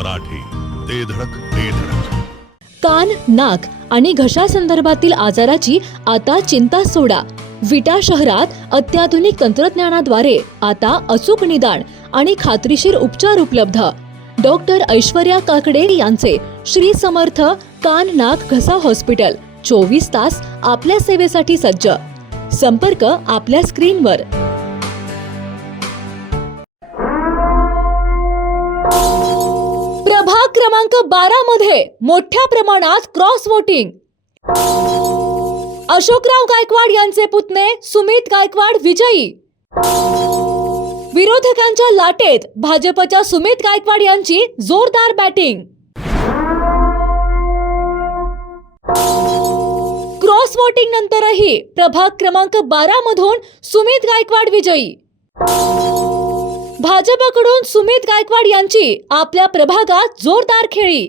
मराठी. ते धडक ते धडक. कान नाक आणि घशा संदर्भातील आजाराची आता चिंता सोडा. विटा शहरात अत्याधुनिक तंत्रज्ञानाद्वारे आता अचूक निदान आणि खात्रीशीर उपचार उपलब्ध. डॉक्टर ऐश्वर्या काकडे यांचे श्री समर्थ कान नाक घसा हॉस्पिटल चोवीस तास आपल्या सेवेसाठी सज्ज. संपर्क आपल्या स्क्रीनवर. क्रमांक बारा मध्ये मोठ्या प्रमाणात क्रॉस वोटिंग अशोकराव गायकवाड यांचे पुतणे सुमित गायकवाड विजयी. विरोधकांच्या लाटेत भाजपच्या सुमित गायकवाड यांची जोरदार बॅटिंग क्रॉस वोटिंग नंतरही प्रभाग क्रमांक बारा मधून सुमित गायकवाड विजयी. भाजपकडून सुमित गायकवाड यांची आपल्या प्रभागात जोरदार खेळी.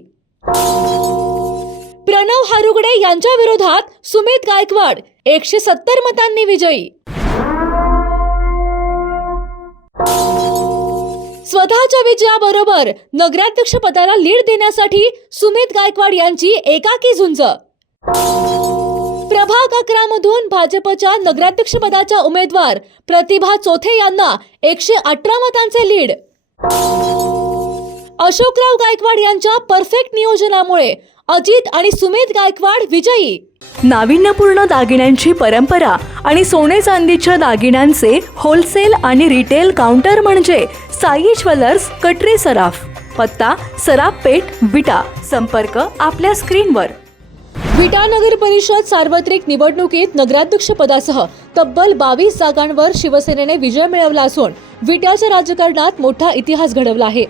प्रणव हारुगडे यांच्या विरोधात सुमित गायकवाड एकशे सत्तर मतांनी विजयी. स्वतःच्या विजयाबरोबर नगराध्यक्ष पदाला लीड देण्यासाठी सुमित गायकवाड यांची एकाकी झुंज. प्रभाग अकरा मधून भाजपच्या नगराध्यक्ष पदाच्या उमेदवार प्रतिभा चोथे यांना एकशे अठरा मतांचे लीड. अशोकराव गायकवाड यांच्या परफेक्ट नियोजनामुळे अजित आणि सुमित गायकवाड विजयी. नाविन्यपूर्ण दागिन्यांची परंपरा आणि सोने चांदीच्या दागिन्यांचे होलसेल आणि रिटेल काउंटर म्हणजे साई ज्वेलर्स कटरे सराफ पत्ता सराफ पेठ विटा. संपर्क आपल्या स्क्रीनवर विटा नगर परिषद सार्वत्रिक निवडणुकीत नगराध्यक्ष पदासह तब्बल बावीस जागांवर शिवसेनेने विजय मिळवला असून विट्याच्या राजकारणात मोठा इतिहास घडवला आहे.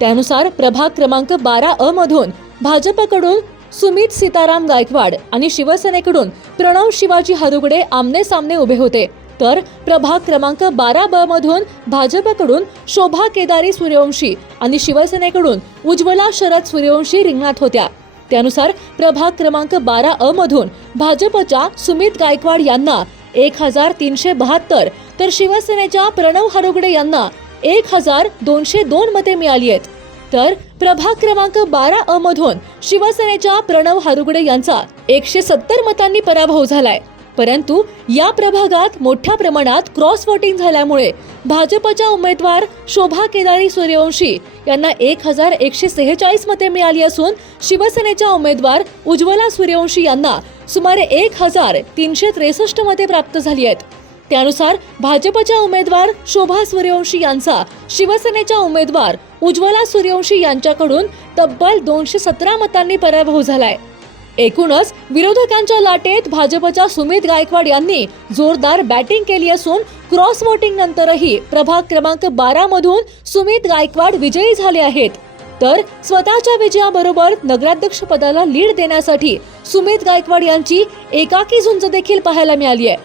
त्यानुसार प्रभाग क्रमांक बारा अ मधून भाजपकडून सुमित सीताराम गायकवाड आणि शिवसेनेकडून प्रणव शिवाजी हरुगडे आमने सामने उभे होते. तर प्रभाग क्रमांक बारा ब मधून भाजपकडून शोभा केदारी सूर्यवंशी आणि शिवसेनेकडून उज्ज्वला शरद सूर्यवंशी रिंगणात होत्या. त्यानुसार प्रभाग क्रमांक बारा अ मधून भाजपच्या सुमित गायकवाड यांना एक हजार तीनशे बहात्तर तर शिवसेनेच्या प्रणव हरोगडे यांना एक हजार दोनशे दोन मते मिळाली आहेत. तर प्रभाग क्रमांक बारा अ मधून शिवसेनेच्या प्रणव हरुगडे यांचा एकशे सत्तर मतांनी पराभव झालाय. परंतु या प्रभागात मोठ्या प्रमाणात क्रॉस वोटिंग झाल्यामुळे भाजपच्या उमेदवार शोभा केदारी सूर्यवंशी यांना एक हजार एकशे सेहेचाळीस मते मिळाली असून शिवसेनेच्या उमेदवार उज्ज्वला सूर्यवंशी यांना सुमारे एक हजार तीनशे त्रेसष्ट मते प्राप्त झाली आहेत. त्यानुसार भाजपच्या उमेदवार शोभा सूर्यवंशी यांचा शिवसेनेच्या उमेदवार उज्ज्वला सूर्यवंशी यांच्याकडून तब्बल दोनशे सतरा मतांनी पराभव झालाय. एकूणच विरोधकांच्या लाटेत भाजपच्या सुमित गायकवाड यांनी जोरदार बॅटिंग केली असून क्रॉस वोटिंग नंतरही प्रभाग क्रमांक बारा मधून सुमित गायकवाड विजयी झाले आहेत. तर स्वतःच्या विजयाबरोबर नगराध्यक्ष पदाला लीड देण्यासाठी सुमित गायकवाड यांची एकाकी झुंज देखील पाहायला मिळाली आहे.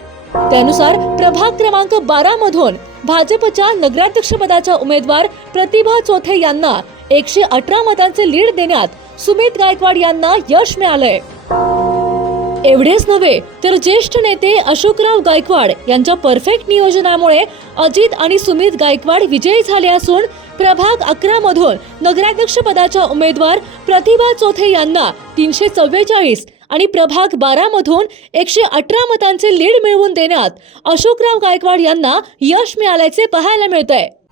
त्यानुसार प्रभाग क्रमांक बारा मधून भाजपच्या नगराध्यक्ष पदाच्या उमेदवार प्रतिभा चोथे यांना एकशे अठरा मतांचे लीड देण्यात सुमित गायकवाड यांना यश मिळालंय. एवढेच नव्हे तर ज्येष्ठ नेते अशोकराव गायकवाड यांच्या परफेक्ट नियोजनामुळे अजित आणि सुमित गायकवाड विजयी झाले असून प्रभाग अकरा मधून नगराध्यक्ष पदाच्या उमेदवार प्रतिभा चोथे यांना तीनशे चव्वेचाळीस आणि प्रभाग बारा मधून एकशे अठरा मतांचे लीड मिळवून देण्यात अशोकराव गायकवाड यांना यश मिळाल्याचे पाहायला मिळतंय. आहे